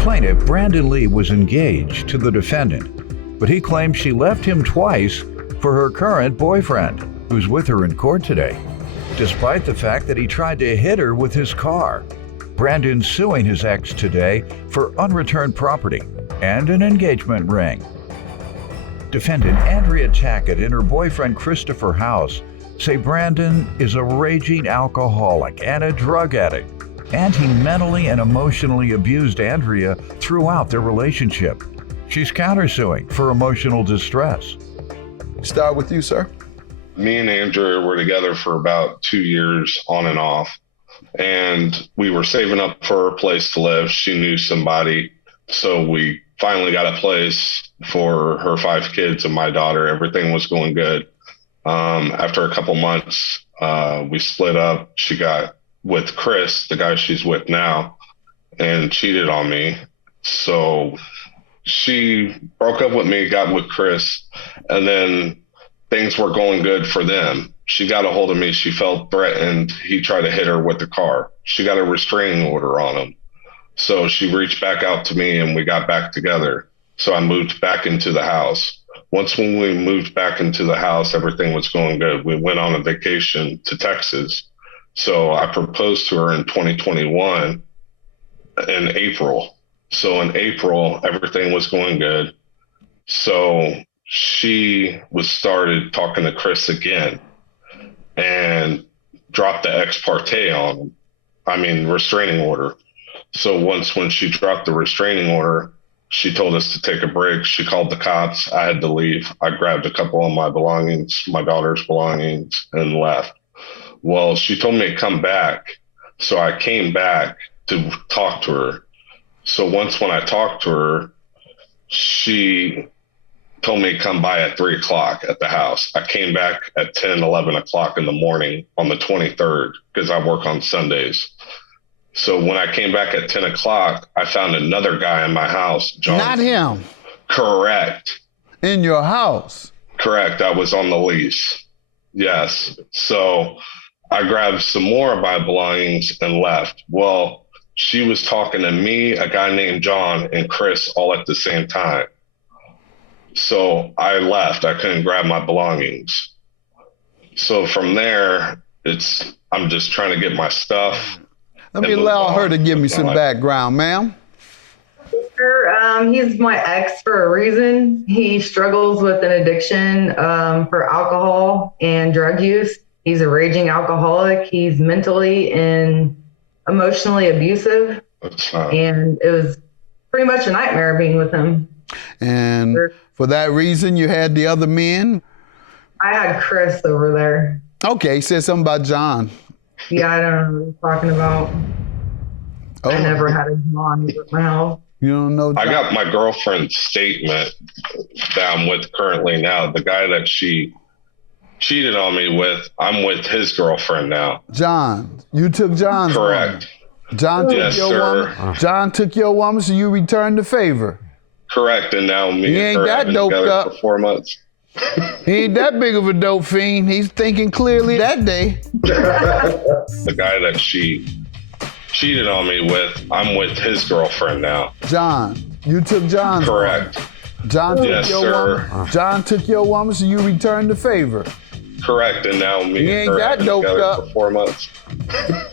Plaintiff Brandon Lee was engaged to the defendant, but he claims she left him twice for her current boyfriend, who's with her in court today, despite the fact that he tried to hit her with his car. Brandon's suing his ex today for unreturned property and an engagement ring. Defendant Andrea Tackett and her boyfriend Christopher House say Brandon is a raging alcoholic and a drug addict, and he mentally and emotionally abused Andrea throughout their relationship. She's countersuing for emotional distress. Start with you, sir. Me and Andrea were together for about 2 years on and off, and we were saving up for a place to live. She knew somebody, so we finally got a place for her 5 kids and my daughter. Everything was going good. After a couple months, we split up. She got with Chris, the guy she's with now, and cheated on me. So she broke up with me, got with Chris, and then things were going good for them. She got a hold of me. She felt threatened. He tried to hit her with the car. She got a restraining order on him. So she reached back out to me and we got back together. So I moved back into the house. Once when we moved back into the house, everything was going good. We went on a vacation to Texas. So I proposed to her in 2021 in April. So in April, everything was going good. So she started talking to Chris again and dropped the ex parte on him. Restraining order. So once when she dropped the restraining order, she told us to take a break. She called the cops. I had to leave. I grabbed a couple of my belongings, my daughter's belongings, and left. Well, she told me to come back. So I came back to talk to her. So once when I talked to her, she told me to come by at 3 o'clock at the house. I came back at 10, 11 o'clock in the morning on the 23rd because I work on Sundays. So when I came back at 10 o'clock, I found another guy in my house. John. Not him. Correct. In your house? Correct. I was on the lease. Yes. So I grabbed some more of my belongings and left. Well, she was talking to me, a guy named John, and Chris all at the same time. So I left. I couldn't grab my belongings. So from there, I'm just trying to get my stuff. Let me allow her to give me some background, ma'am. He's my ex for a reason. He struggles with an addiction for alcohol and drug use. He's a raging alcoholic. He's mentally and emotionally abusive. And it was pretty much a nightmare being with him. And for that reason, you had the other men? I had Chris over there. Okay, he said something about John. Yeah, I don't know what you're talking about. Oh. I never had a John at my house. You don't know John? I got my girlfriend's statement that I'm with currently now. The guy that she cheated on me with, I'm with his girlfriend now. John. You took John's Correct. woman. John took yes, your sir. woman. John took your woman, so you returned the favor. Correct. And now me He and ain't her that have been doped together up. for 4 months. He ain't that big of a dope fiend. He's thinking clearly that day. The guy that she cheated on me with, I'm with his girlfriend now. John. You took John's Correct. woman. John took Yes, your sir. woman. John took your woman, so you returned the favor. Correct. And now me He and ain't her that have been doped together up. for 4 months.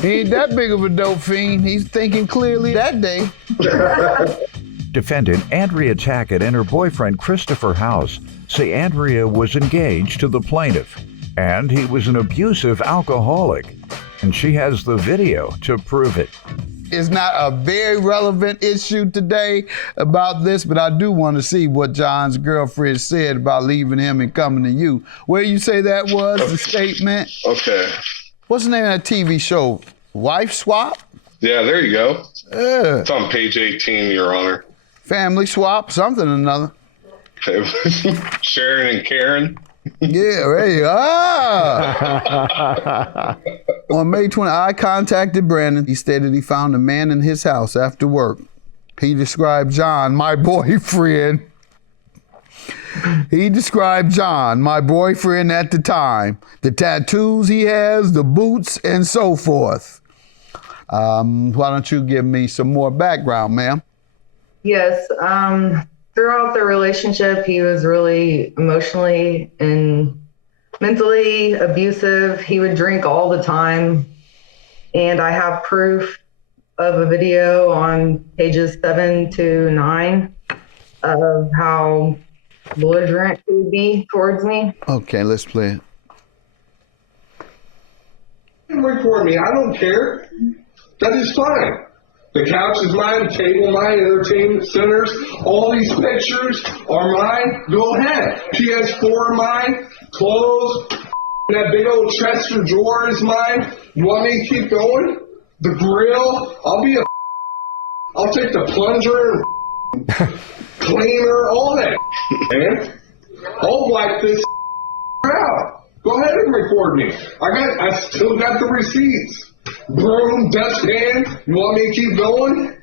He ain't that big of a dope fiend. He's thinking clearly that day. Defendant Andrea Tackett and her boyfriend Christopher House say Andrea was engaged to the plaintiff, and he was an abusive alcoholic, and she has the video to prove it. It's not a very relevant issue today about this, but I do want to see what John's girlfriend said about leaving him and coming to you. Where you say that was, the statement? Okay. What's the name of that TV show? Wife Swap? Yeah, there you go. Yeah. It's on page 18, Your Honor. Family Swap, something or another. Sharon and Karen. Yeah, there you are. On May 20, I contacted Brandon. He stated he found a man in his house after work. He described John, my boyfriend. He described John, my boyfriend at the time, the tattoos he has, the boots, and so forth. Why don't you give me some more background, ma'am? Yes. Throughout the relationship, he was really emotionally and mentally abusive. He would drink all the time. And I have proof of a video on pages 7 to 9 of how belligerent he would be towards me. Okay, let's play it. Record me. I don't care. That is fine. The couch is mine, the table mine, entertainment centers. All these pictures are mine. Go ahead. PS4 mine. Clothes. That big old Chester drawer is mine. You want me to keep going? The grill. I'll take the plunger and cleaner, all that. Man, I'll wipe this out. Go ahead and record me. I still got the receipts. Broom, dustpan. You want me to keep going?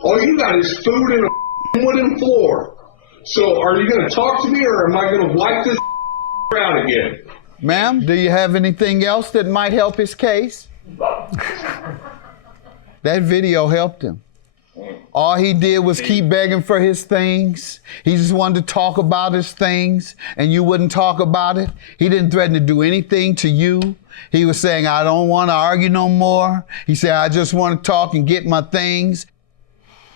All you got is food and a wooden floor. So are you going to talk to me or am I going to wipe this out again? Ma'am, do you have anything else that might help his case? That video helped him. All he did was keep begging for his things. He just wanted to talk about his things, and you wouldn't talk about it. He didn't threaten to do anything to you. He was saying, I don't want to argue no more. He said, I just want to talk and get my things.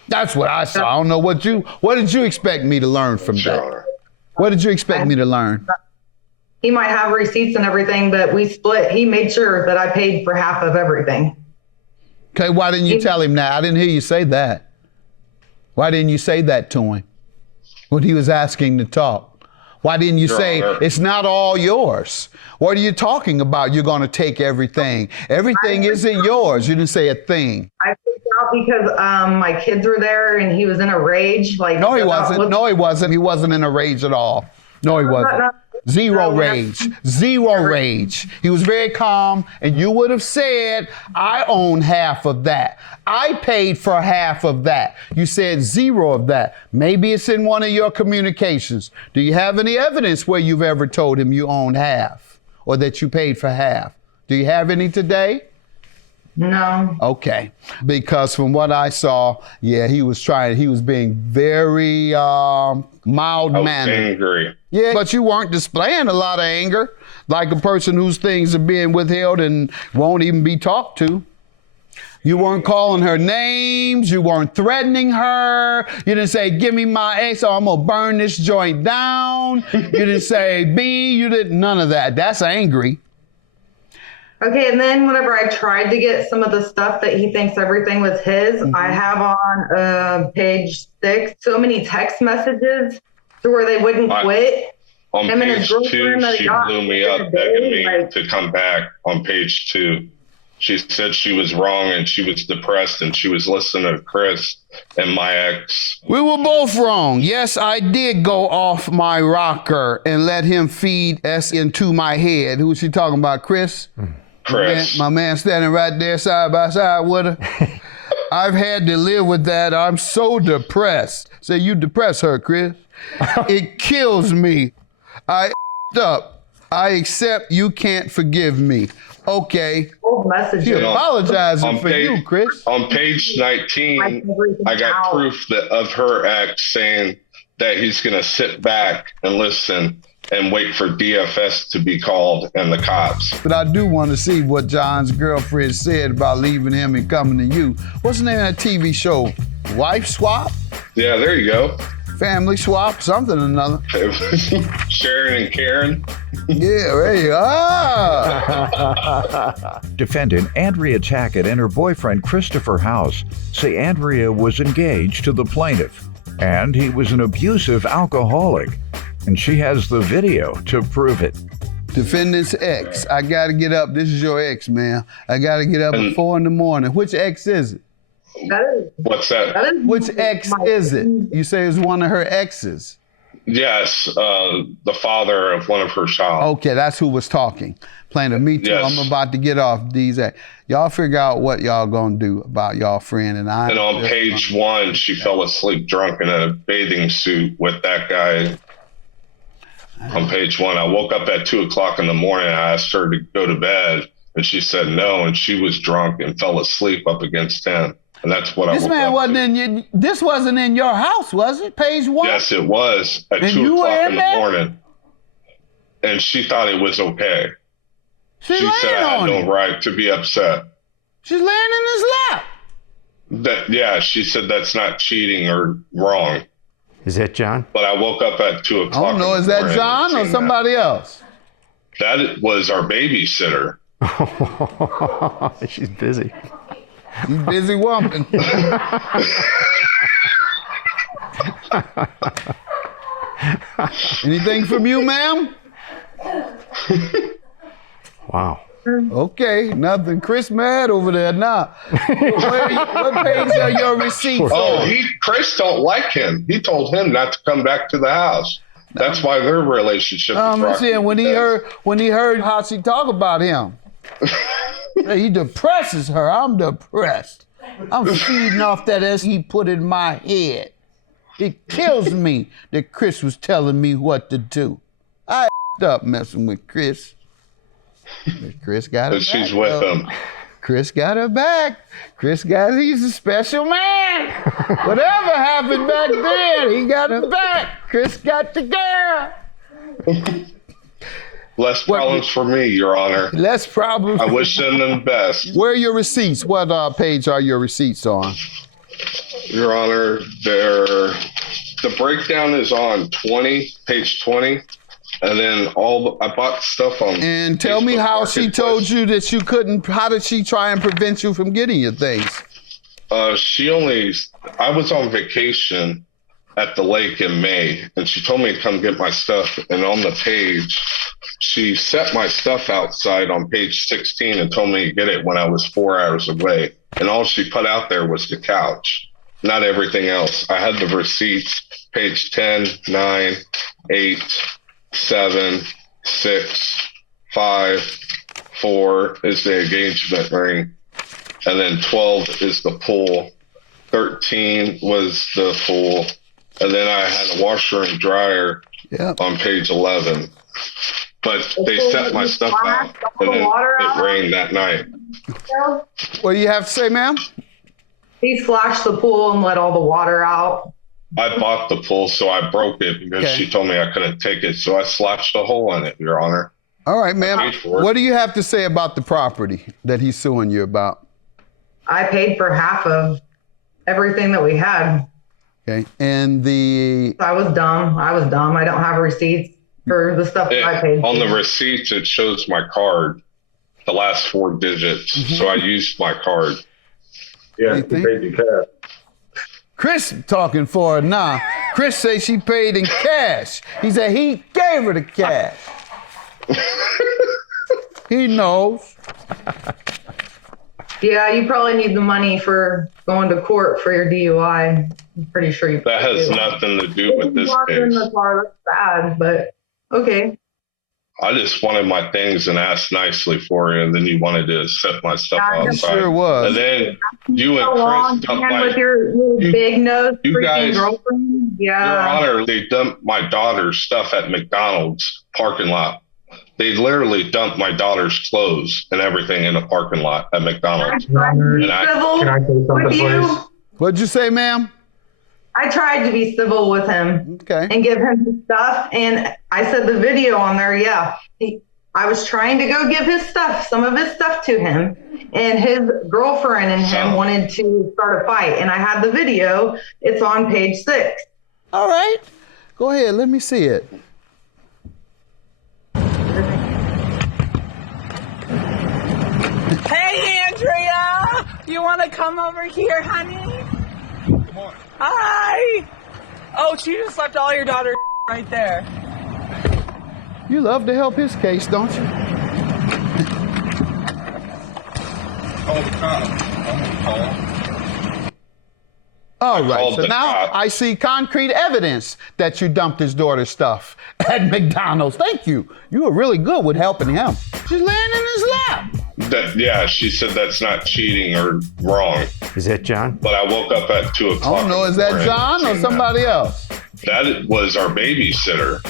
That's what I saw. I don't know what did you expect me to learn from that? What did you expect me to learn? He might have receipts and everything, but we split. He made sure that I paid for half of everything. Okay, why didn't you tell him that? I didn't hear you say that. Why didn't you say that to him when he was asking to talk? Why didn't you say, it's not all yours? What are you talking about? You're going to take everything. Everything isn't yours. You didn't say a thing. I freaked out because my kids were there and he was in a rage. No, he wasn't. No, he wasn't. He wasn't in a rage at all. No, he wasn't. Zero rage. Zero rage. He was very calm, and you would have said, I own half of that. I paid for half of that. You said zero of that. Maybe it's in one of your communications. Do you have any evidence where you've ever told him you own half or that you paid for half? Do you have any today? No. Okay. Because from what I saw, yeah, he was being very mild-mannered. Angry. Yeah, but you weren't displaying a lot of anger, like a person whose things are being withheld and won't even be talked to. You weren't calling her names. You weren't threatening her. You didn't say, give me my ex or I'm going to burn this joint down. You didn't say, B, you didn't, none of that. That's angry. Okay, and then whenever I tried to get some of the stuff that he thinks everything was his, I have on page 6 so many text messages to where they wouldn't quit. On page 2, she blew me up begging me to come back on page 2. She said she was wrong and she was depressed and she was listening to Chris and my ex. We were both wrong. Yes, I did go off my rocker and let him feed S into my head. Who's she talking about, Chris? Chris. My man standing right there side by side with her. I've had to live with that. I'm so depressed. Say, you depress her, Chris. It kills me. I up. I accept you can't forgive me. Okay. Old messages. She apologizing for you, Chris. On page 19, I got proof of her ex saying that he's going to sit back and listen and wait for DFS to be called and the cops. But I do want to see what John's girlfriend said about leaving him and coming to you. What's the name of that TV show? Wife Swap? Yeah, there you go. Family Swap, something or another. Sharon and Karen. Yeah, there you are. Defendant Andrea Tackett and her boyfriend Christopher House say Andrea was engaged to the plaintiff, and he was an abusive alcoholic, and she has the video to prove it. Defendant's ex. I got to get up. This is your ex, man. I got to get up at 4 a.m. Which ex is it? What's that? Which ex is it? You say it's one of her exes. Yes, the father of one of her child. Okay, that's who was talking. Plaintiff, me too. Yes. I'm about to get off these. Y'all figure out what y'all gonna do about y'all friend and I. And on page 1, she fell asleep drunk in a bathing suit with that guy. On page 1, I woke up at 2 o'clock in the morning. I asked her to go to bed, and she said no, and she was drunk and fell asleep up against him. And that's what I This man wasn't this wasn't in your house, was it? Page 1? Yes, it was at And 2 o'clock in the there? morning. And she thought it was okay. She's She said laying I had on no him. right to be upset. She's laying in his lap. She said that's not cheating or wrong. Is that John? But I woke up at 2 I o'clock. don't know, is that John or somebody else? That was our babysitter. She's busy. You busy woman. Anything from you, ma'am? Wow. Okay, nothing. Chris mad over there now. What page are your receipts Oh, on? Chris don't like him. He told him not to come back to the house. That's why their relationship is I'm rocky. saying when he heard how she talk about him, he depresses her. I'm depressed. I'm feeding off that as he put in my head. It kills me that Chris was telling me what to do. I up messing with Chris. Chris got her But she's back, with though. him. Chris got her back. He's a special man. Whatever happened back then, he got her back. Chris got the girl. Less problems for me, Your Honor. Less problems. I wish them the best. Where are your receipts? What page are your receipts on? Your Honor, the breakdown is on page 20. And then I bought stuff on. And tell me Facebook how she Marketplace. told you that you couldn't. How did she try and prevent you from getting your things? I was on vacation at the lake in May, and she told me to come get my stuff. And on the page, she set my stuff outside on page 16 and told me to get it when I was 4 hours away. And all she put out there was the couch, not everything else. I had the receipts, page 10, 9, 8, 7, 6, 5, 4 is the engagement ring, and then 12 is the pool, 13 was the pool, and then I had a washer and dryer on page 11. But they set my stuff out, and then it rained that night. What do you have to say, ma'am? He flashed the pool and let all the water out. I bought the pool, so I broke it because she told me I couldn't take it. So I slashed a hole in it, Your Honor. All right, ma'am. What do you have to say about the property that he's suing you about? I paid for half of everything that we had. Okay. And I was dumb. I don't have receipts for the stuff that I paid On for. the receipts, it shows my card, the last 4 digits. So I used my card. Yeah, he paid you cash. Chris talking for her now. Chris say she paid in cash. He said he gave her the cash. He knows. Yeah, you probably need the money for going to court for your DUI. I'm pretty sure you. That has nothing to do with this Walking in case. the car, that's bad, but okay. I just wanted my things and asked nicely for you, and then you wanted to set my stuff outside. Sure was. And then you So and long, Chris dumped man, my... with your big nose you freaking guys- girlfriend. Your Yeah. Honor, they dumped my daughter's stuff at McDonald's parking lot. They literally dumped my daughter's clothes and everything in the parking lot at McDonald's. I tried to be And I- civil Can I say something, with you. please? What'd you say, ma'am? I tried to be civil with him Okay. and give him his stuff. And I said the video on there, I was trying to go give his stuff, some of his stuff to him. And his girlfriend and him wanted to start a fight. And I had the video. It's on page 6. All right. Go ahead. Let me see it. Hey, Andrea! You want to come over here, honey? Come on. Hi! Oh, she just left all your daughter right there. You love to help his case, don't you? All the time. I'm gonna call. All right. called So the now cops. I see concrete evidence that you dumped his daughter's stuff at McDonald's. Thank you. You were really good with helping him. She's laying in his lap. She said that's not cheating or wrong. Is that John? But I woke up at 2 I o'clock. don't know. Is that John or somebody else? That was our babysitter.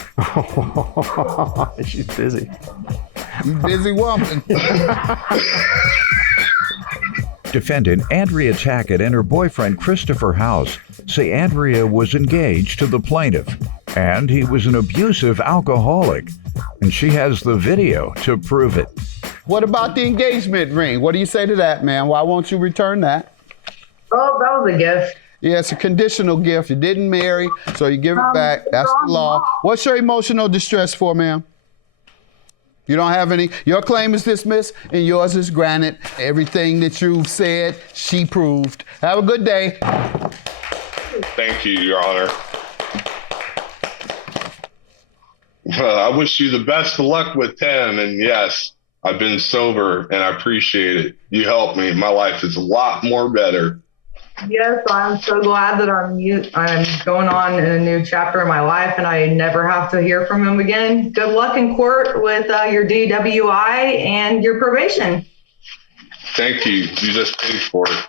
She's busy. You busy woman. Defendant Andrea Tackett and her boyfriend Christopher House say Andrea was engaged to the plaintiff, and he was an abusive alcoholic, and she has the video to prove it. What about the engagement ring? What do you say to that, man? Why won't you return that? Oh, that was a gift. Yeah, it's a conditional gift. You didn't marry, so you give it back. That's the law. What's your emotional distress for, ma'am? You don't have any. Your claim is dismissed and yours is granted. Everything that you've said, she proved. Have a good day. Thank you, Your Honor. I wish you the best of luck with 10. And yes, I've been sober and I appreciate it. You helped me. My life is a lot more better. Yes, I'm so glad that I'm going on in a new chapter in my life and I never have to hear from him again. Good luck in court with your DWI and your probation. Thank you. You just paid for it.